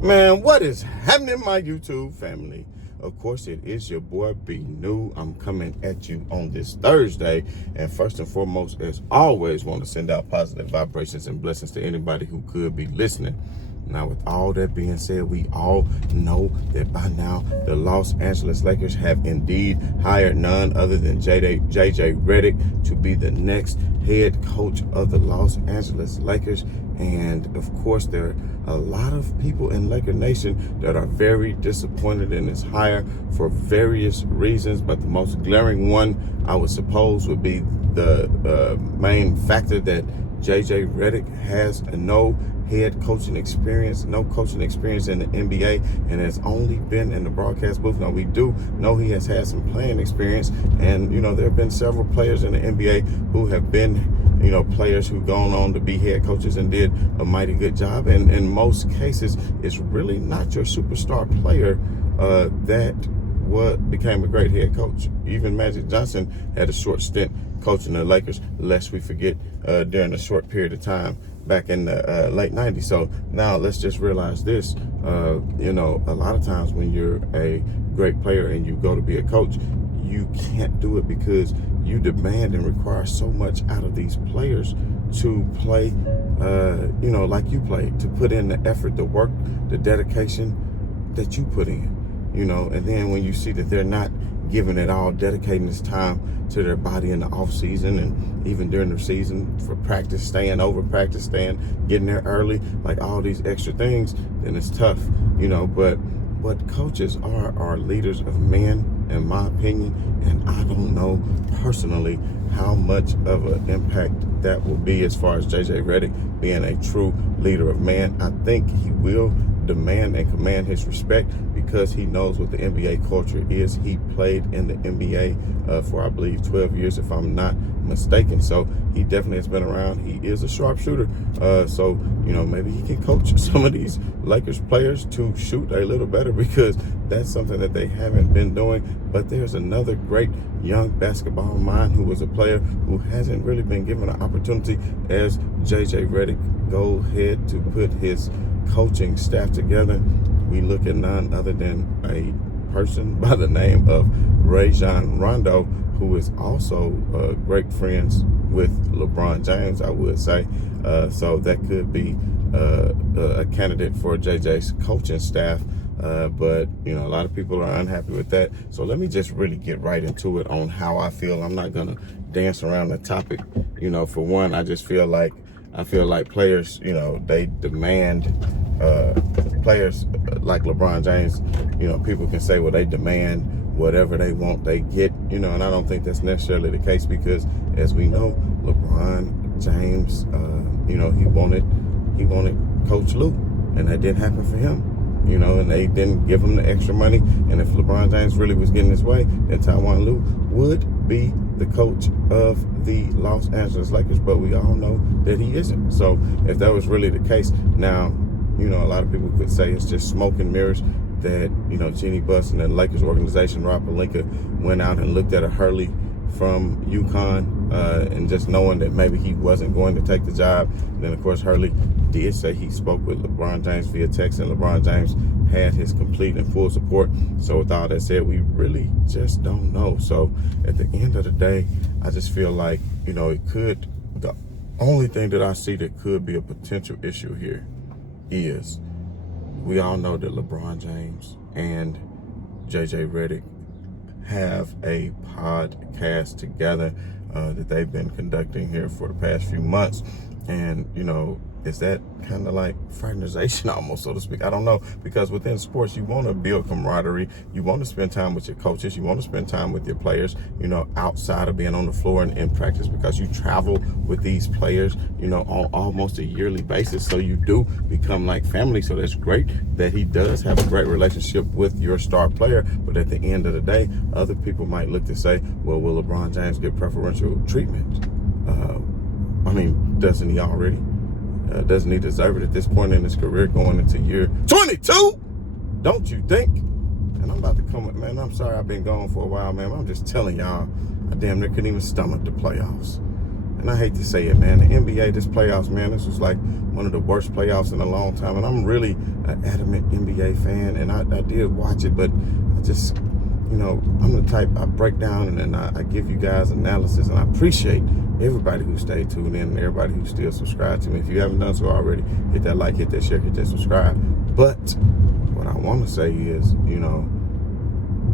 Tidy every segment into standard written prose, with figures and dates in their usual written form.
Man, what is happening, my YouTube family? Of course, it is your boy B New. I'm coming at you on this Thursday. And first and foremost, as always, want to send out positive vibrations and blessings to anybody who could be listening. Now, with all that being said, we all know that by now the Los Angeles Lakers have indeed hired none other than JJ Redick to be the next head coach of the Los Angeles Lakers. And of course, there are a lot of people in Laker Nation that are very disappointed in this hire for various reasons. But the most glaring one, I would suppose, would be the main factor that JJ Redick has no head coaching experience, no coaching experience in the NBA, and has only been in the broadcast booth. Now, we do know he has had some playing experience, and, there have been several players in the NBA who have been, players who've gone on to be head coaches and did a mighty good job. And in most cases, it's really not your superstar player that became a great head coach. Even Magic Johnson had a short stint coaching the Lakers, lest we forget, during a short period of time back in the late 90s. So now let's just realize this, a lot of times when you're a great player and you go to be a coach, you can't do it because you demand and require so much out of these players to play, like you play, to put in the effort, the work, the dedication that you put in, and then when you see that they're not giving it all, dedicating this time to their body in the off season and even during the season for practice, staying over practice, getting there early, like all these extra things, then it's tough, but what coaches are leaders of men, in my opinion, and I don't know personally how much of an impact that will be as far as JJ Redick being a true leader of men. I think he will demand and command his respect because he knows what the NBA culture is. He played in the NBA for, I believe, 12 years, if I'm not mistaken. So he definitely has been around. He is a sharpshooter. So, maybe he can coach some of these Lakers players to shoot a little better because that's something that they haven't been doing. But there's another great young basketball mind who was a player who hasn't really been given an opportunity as JJ Redick go ahead to put his coaching staff together. We look at none other than a person by the name of Rajon Rondo, who is also great friends with LeBron James, I would say. So that could be a candidate for JJ's coaching staff. But, a lot of people are unhappy with that. So let me just really get right into it on how I feel. I'm not going to dance around the topic. For one, I feel like players, they demand, players like LeBron James, people can say, well, they demand whatever they want, they get, and I don't think that's necessarily the case because, as we know, LeBron James, he wanted Coach Lou, and that didn't happen for him. And they didn't give him the extra money. And if LeBron James really was getting his way, then Tyronn Lue would be the coach of the Los Angeles Lakers. But we all know that he isn't. So if that was really the case, now, a lot of people could say it's just smoke and mirrors that, Jeannie Buss and the Lakers organization, Rob Pelinka, went out and looked at a Hurley from UConn and just knowing that maybe he wasn't going to take the job. And then, of course, Hurley did say he spoke with LeBron James via text, and LeBron James had his complete and full support. So with all that said, we really just don't know. So at the end of the day, I just feel like, the only thing that I see that could be a potential issue here is we all know that LeBron James and JJ Redick have a podcast together that they've been conducting here for the past few months. And, is that kind of like fraternization almost, so to speak? I don't know, because within sports, you want to build camaraderie. You want to spend time with your coaches. You want to spend time with your players, outside of being on the floor and in practice, because you travel with these players, on almost a yearly basis. So you do become like family. So that's great that he does have a great relationship with your star player. But at the end of the day, other people might look to say, well, will LeBron James get preferential treatment? Doesn't he already? Doesn't he deserve it at this point in his career going into year 22? Don't you think? And I'm about to come with, man, I'm sorry I've been gone for a while, man. I'm just telling y'all, I damn near couldn't even stomach the playoffs. And I hate to say it, man, the NBA, this playoffs, man, this was like one of the worst playoffs in a long time. And I'm really an adamant NBA fan, and I did watch it, but I just, I'm the type, I break down and then I give you guys analysis, and I appreciate everybody who stayed tuned in and everybody who still subscribed to me. If you haven't done so already, hit that like, hit that share, hit that subscribe. But what I want to say is,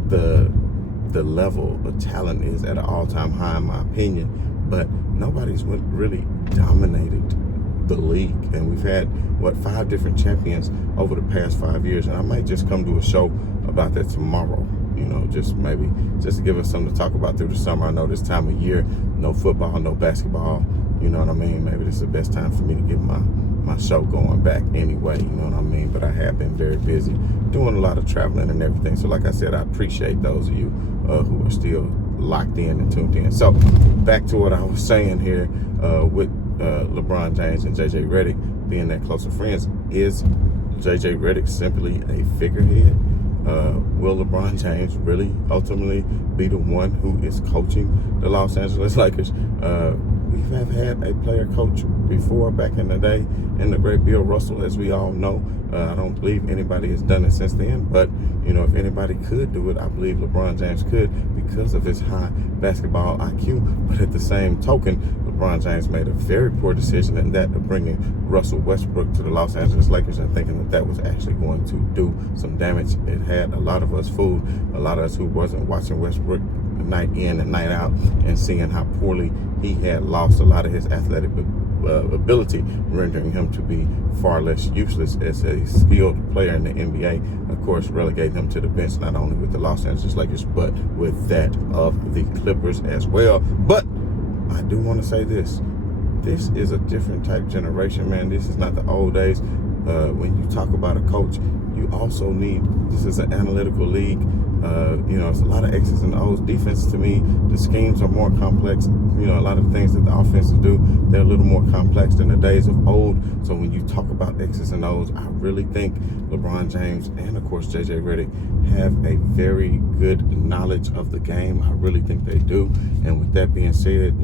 the level of talent is at an all-time high in my opinion, but nobody's really dominated the league. And we've had 5 different champions over the past 5 years, and I might just come to a show about that tomorrow, just to give us something to talk about through the summer. I know this time of year, no football, no basketball, you know what I mean? Maybe this is the best time for me to get my show going back anyway, you know what I mean? But I have been very busy doing a lot of traveling and everything. So like I said, I appreciate those of you who are still locked in and tuned in. So back to what I was saying here with LeBron James and JJ Redick being that close of friends. Is JJ Redick simply a figurehead? Will LeBron James really ultimately be the one who is coaching the Los Angeles Lakers? We have had a player coach before back in the day, in the great Bill Russell, as we all know. I don't believe anybody has done it since then, but if anybody could do it, I believe LeBron James could, because of his high basketball IQ. But at the same token, LeBron James made a very poor decision in that of bringing Russell Westbrook to the Los Angeles Lakers and thinking that was actually going to do some damage. It had a lot of us fooled, a lot of us who wasn't watching Westbrook night in and night out and seeing how poorly he had lost a lot of his athletic ability, rendering him to be far less useless as a skilled player in the NBA. Of course, relegating him to the bench, not only with the Los Angeles Lakers, but with that of the Clippers as well. But I do want to say this. This is a different type generation, man. This is not the old days. When you talk about a coach, you also need, this is an analytical league. It's a lot of X's and O's. Defense, to me, the schemes are more complex. A lot of things that the offenses do, they're a little more complex than the days of old. So when you talk about X's and O's, I really think LeBron James and, of course, JJ Redick have a very good knowledge of the game. I really think they do. And with that being said,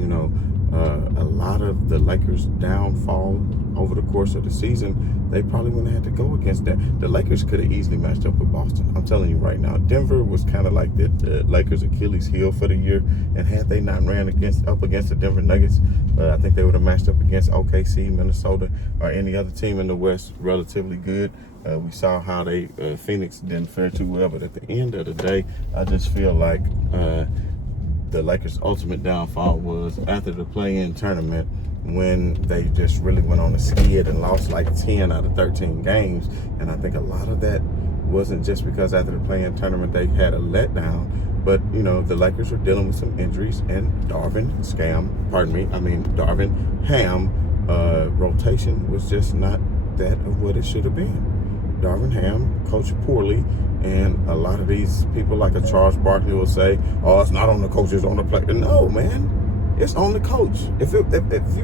a lot of the Lakers' downfall over the course of the season, they probably wouldn't have had to go against that. The Lakers could have easily matched up with Boston. I'm telling you right now, Denver was kind of like the Lakers' Achilles heel for the year. And had they not ran up against the Denver Nuggets, I think they would have matched up against OKC, Minnesota, or any other team in the West relatively good. We saw how Phoenix didn't fare too well. But at the end of the day, I just feel like the Lakers' ultimate downfall was after the play-in tournament, when they just really went on a skid and lost like 10 out of 13 games. And I think a lot of that wasn't just because after the play-in tournament they had a letdown, but the Lakers were dealing with some injuries, and Darvin Ham rotation was just not that of what it should have been. Darvin Ham coached poorly, and a lot of these people like a Charles Barkley will say, oh, it's not on the coach, it's on the player. No, man. It's on the coach. If you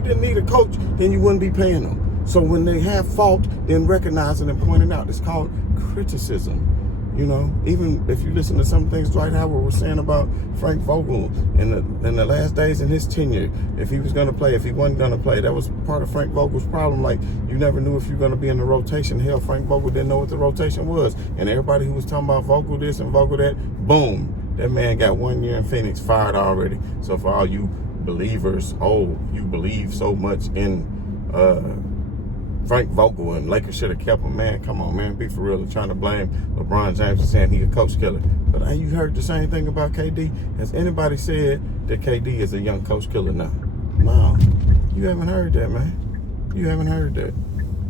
didn't need a coach, then you wouldn't be paying them. So when they have fault, then recognize it and point it out. It's called criticism. Even if you listen to some things Dwight Howard was saying about Frank Vogel in the last days in his tenure, if he was going to play, if he wasn't going to play, that was part of Frank Vogel's problem. Like, you never knew if you were going to be in the rotation. Hell, Frank Vogel didn't know what the rotation was. And everybody who was talking about Vogel this and Vogel that, boom, that man got 1 year in Phoenix, fired already. So for all you believers, you believe so much in Frank Vogel and Lakers should have kept him, man. Come on, man, be for real. They're trying to blame LeBron James and saying he's a coach killer. But you heard the same thing about KD? Has anybody said that KD is a young coach killer now? No, you haven't heard that, man. You haven't heard that.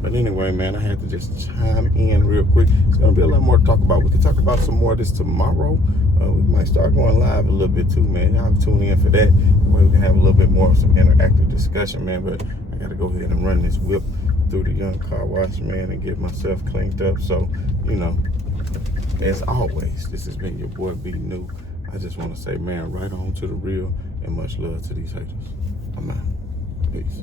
But anyway, man, I had to just chime in real quick. It's going to be a lot more to talk about. We can talk about some more of this tomorrow. We might start going live a little bit too, man. Y'all tune in for that. We can have a little bit more of some interactive discussion, man. But I got to go ahead and run this whip through the young car wash, man, and get myself cleaned up. So, as always, this has been your boy B New. I just want to say, man, right on to the real, and much love to these haters. I'm out. Peace.